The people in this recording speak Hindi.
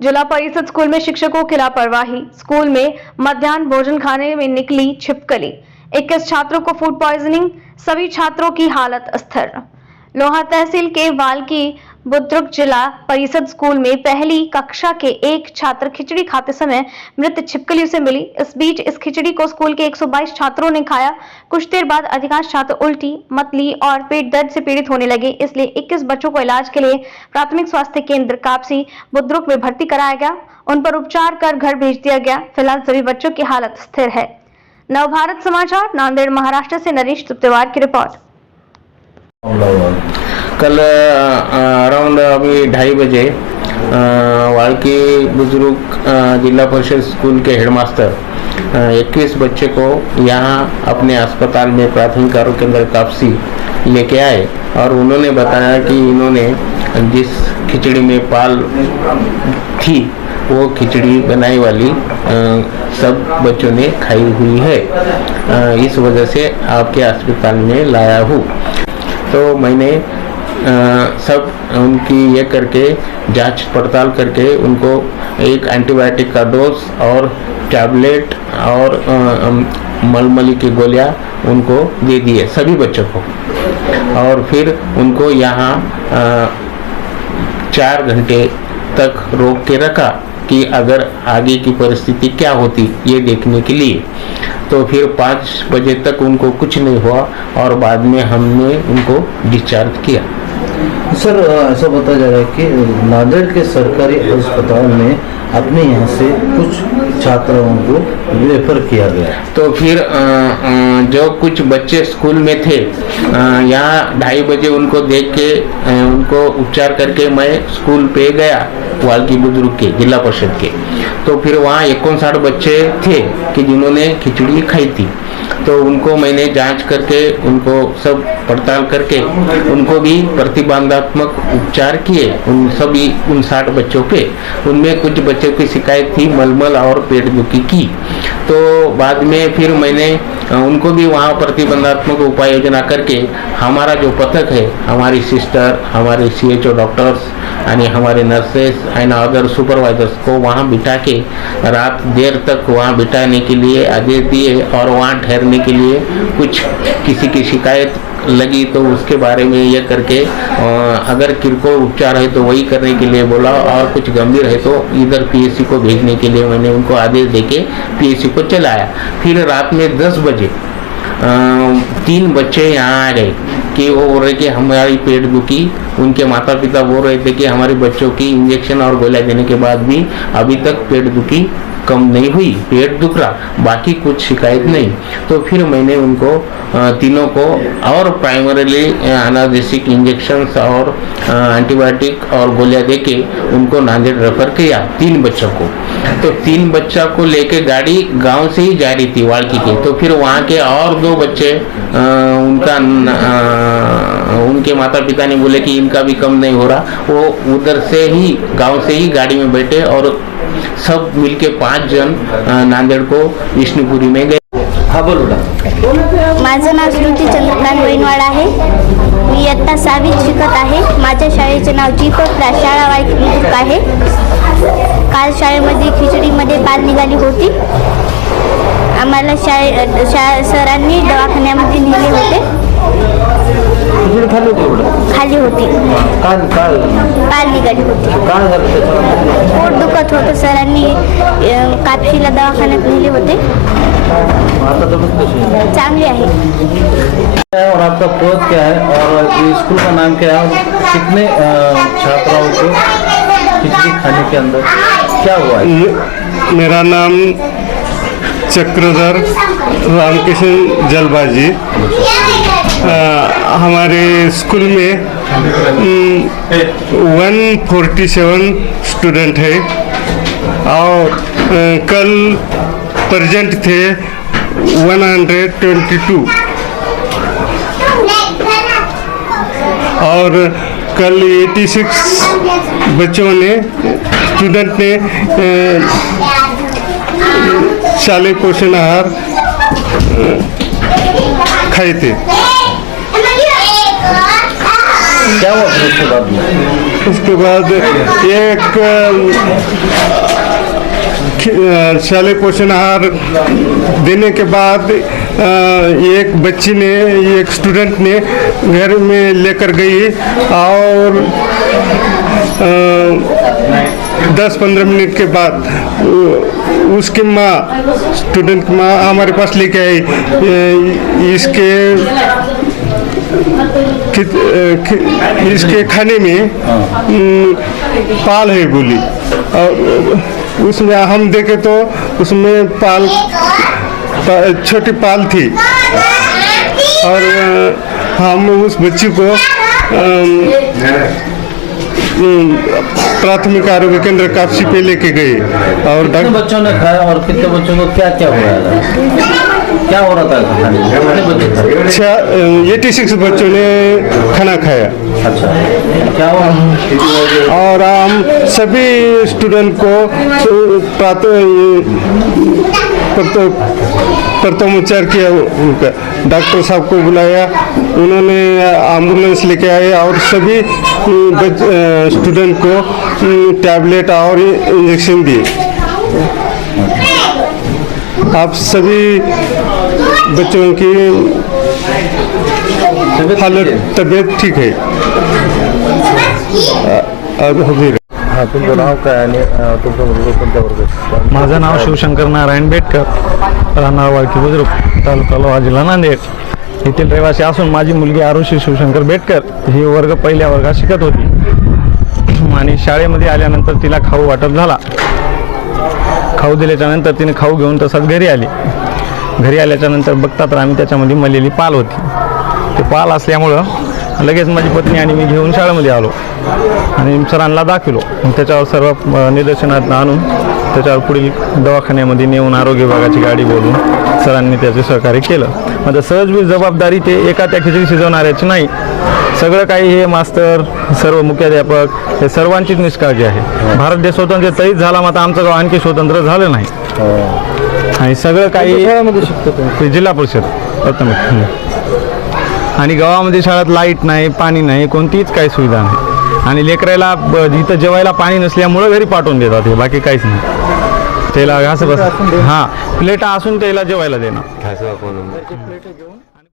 जिला परिषद स्कूल में शिक्षकों की लापरवाही। स्कूल में मध्याह्न भोजन खाने में निकली छिपकली। 21 छात्रों को फूड पॉइजनिंग। सभी छात्रों की हालत स्थिर। लोहा तहसील के वाल्की बुद्रुक जिला परिषद स्कूल में पहली कक्षा के एक छात्र खिचड़ी खाते समय मृत छिपकली उसे मिली। इस बीच इस खिचड़ी को स्कूल के 122 छात्रों ने खाया। कुछ देर बाद अधिकांश छात्र उल्टी, मतली और पेट दर्द से पीड़ित होने लगे। इसलिए 21 बच्चों को इलाज के लिए प्राथमिक स्वास्थ्य केंद्र कापसी बुद्रुक में भर्ती कराया गया। उन पर उपचार कर घर भेज दिया गया। फिलहाल सभी बच्चों की हालत स्थिर है। नवभारत समाचार, नांदेड़, महाराष्ट्र से नरेश तुप्तेवार की रिपोर्ट। कल अराउंड अभी 2:30 बजे वाल्की बुजुर्ग जिला परिषद स्कूल के हेडमास्टर 21 बच्चे को यहाँ अपने अस्पताल में प्राथमिक आरोग्य केंद्र कापसी लेके आए और उन्होंने बताया कि इन्होंने जिस खिचड़ी में पाल थी वो खिचड़ी बनाई वाली सब बच्चों ने खाई हुई है। इस वजह से आपके अस्पताल में लाया हूँ। तो मैंने सब उनकी ये करके जांच पड़ताल करके उनको एक एंटीबायोटिक का डोज और टैबलेट और मलमली की गोलियां उनको दे दिए सभी बच्चों को, और फिर उनको यहाँ 4 घंटे तक रोक के रखा कि अगर आगे की परिस्थिति क्या होती ये देखने के लिए। तो फिर 5 बजे तक उनको कुछ नहीं हुआ और बाद में हमने उनको डिस्चार्ज किया। सर, ऐसा बताया जा रहा है कि नांदेड़ के सरकारी अस्पताल में अपने यहाँ से कुछ छात्रों को रेफर किया गया। तो फिर जो कुछ बच्चे स्कूल में थे यहाँ 2:30 बजे उनको देख के उनको उपचार करके मैं स्कूल पे गया वाल्की बुजुर्ग के जिला परिषद के। तो फिर वहाँ 59 बच्चे थे कि जिन्होंने खिचड़ी खाई थी। तो उनको मैंने जांच करके उनको सब पड़ताल करके उनको भी प्रतिबंधात्मक उपचार किए। उन सभी 59 बच्चों पे उनमें कुछ बच्चों की शिकायत थी मलमल और पेट दुखी की। तो बाद में फिर मैंने उनको भी वहाँ प्रतिबंधात्मक उपाय योजना करके हमारा जो पथक है, हमारी सिस्टर, हमारे CHO डॉक्टर्स यानी हमारे नर्सेस एंड अदर सुपरवाइजर्स को वहाँ बिठा के रात देर तक वहाँ बिठाने के लिए आदेश दिए और वहाँ ठहरने के लिए कुछ किसी की शिकायत लगी तो उसके बारे में ये करके अगर किरकोळ उपचार है तो वही करने के लिए बोला और कुछ गंभीर है तो इधर PSC को भेजने के लिए मैंने उनको आदेश देके PSC को चलाया। फिर रात में 10 बजे 3 बच्चे यहाँ आ गए कि वो बोल रहे कि हमारी पेट दुखी। उनके माता पिता बोल रहे थे कि हमारे बच्चों की इंजेक्शन और गोलियां देने के बाद भी अभी तक पेट दुखी कम नहीं हुई, पेट दुख रहा, बाकी कुछ शिकायत नहीं। तो फिर मैंने उनको तीनों को और प्राइमरीली एनाल्जेसिक इंजेक्शंस और एंटीबायोटिक और गोलियां देके उनको नांदेड़ रेफर किया 3 बच्चों को। तो 3 बच्चों को लेके गाड़ी गांव से ही जा रही थी वाल्की के। तो फिर वहाँ के और 2 बच्चे उनके माता पिता ने बोले कि इनका भी कम नहीं हो रहा, वो उधर से ही गांव से ही गाड़ी में बैठे और सब मिलके 5 जण नांदेड़ को विष्णुपुरी में गए। हा, बोल बेटा। माझं नाव श्रुती चंद्रकांत वैनवाड आहे। मी इयत्ता 6वीत शिकत आहे। माझ्या शाळेचे नाव जीपक शाळा वाल्की बुद्रुक आहे। काल शाळेमध्ये खिचडीमध्ये पाल निघाली होती। आम्हाला सरांनी दवाखान्यामध्ये नेले होते। खाली होती, पाल निघाली होती, पोट दुखत होतं। सरांनी कापशीला दवाखान्यात नेले होते। चांगली आहे। और आपका पद क्या है और स्कूल का नाम क्या है? कितने छात्राओं को खिचड़ी खाने के अंदर क्या हुआ है? मेरा नाम चक्रधर रामकिशन जलबाजी। हमारे स्कूल में 147 स्टूडेंट है और कल प्रेजेंट थे 122 और कल 86 बच्चों ने स्टूडेंट ने शालेय पोषण आहार खाए थे। क्या हुआ फिर उसके बाद में? उसके बाद एक शालेय पोषण आहार देने के बाद एक बच्ची ने, एक स्टूडेंट ने घर में लेकर गई और 10-15 मिनट के बाद उसकी माँ, स्टूडेंट की माँ हमारे पास लेके आई। इसके खाने में पाल है बोली, और उसमें हम देखे तो उसमें छोटी पाल थी, और हम उस बच्ची को प्राथमिक आरोग्य केंद्र कापसी पे लेके गए और कितने बच्चों ने खाया और कितने बच्चों को क्या क्या हुआ था? क्या हो रहा था खाने में? कितने बच्चे खाए? 86 बच्चों ने खाना खाया। अच्छा, क्या हुआ? और हम सभी स्टूडेंट को प्रथम उपचार किया। उनका डॉक्टर साहब को बुलाया, उन्होंने एम्बुलेंस लेके आए और सभी स्टूडेंट को टैबलेट और इंजेक्शन दिए। आप सभी बच्चों की तबीयत ठीक है। अब होगी। हाँ, तुमचं नाव काय आणि तुमचा मुलगा कोणत्या वर्गात? माझं नाव शिवशंकर नारायण बेटकर, राहणार वाळकी बुद्रुक, तालुका लोहा, जिल्हा नांदेड येथील रहिवासी असून माझी मुलगी आरुषी शिवशंकर बेटकर ही पहिल्या वर्गात शिकत होती आणि शाळेमध्ये आल्यानंतर तिला खाऊ वाटप झाला। खाऊ दिल्याच्या नंतर तिने खाऊ घेऊन तसाच घरी आली। घरी आल्याच्या नंतर बघता तर आम्ही त्याच्यामध्ये मलेली पाल होती। ते पाल असल्यामुळं लगेच माझी पत्नी आणि मी घेऊन शाळेमध्ये आलो आणि सरांना दाखवलो। त्याच्यावर सर्व निदर्शनात आणून त्याच्यावर पुढील दवाखान्यामध्ये नेऊन आरोग्य विभागाची गाडी बोलवून सरांनी त्याचे सहकार्य केलं। माझं सहज जबाबदारी ते एका त्या खिचडी शिजवणाऱ्याची नाही, सगळं काही हे मास्तर, सर्व मुख्याध्यापक हे सर्वांचीच निष्काळजी आहे। भारत देश स्वतंत्र तरीच झाला, मात्र आमचं गाव आणखी स्वतंत्र झालं नाही आणि सगळं काही जिल्हा परिषद प्राथमिक आणि गावामध्ये शाळेत लाईट नाही, पाणी नाही, कोणतीच काही सुविधा नाही आणि लेकराला इथं जेवायला पाणी नसल्यामुळं घरी पाठवून देतात, हे बाकी काहीच नाही। त्याला घास बस, हां, प्लेटा असून त्याला जेवायला देणार।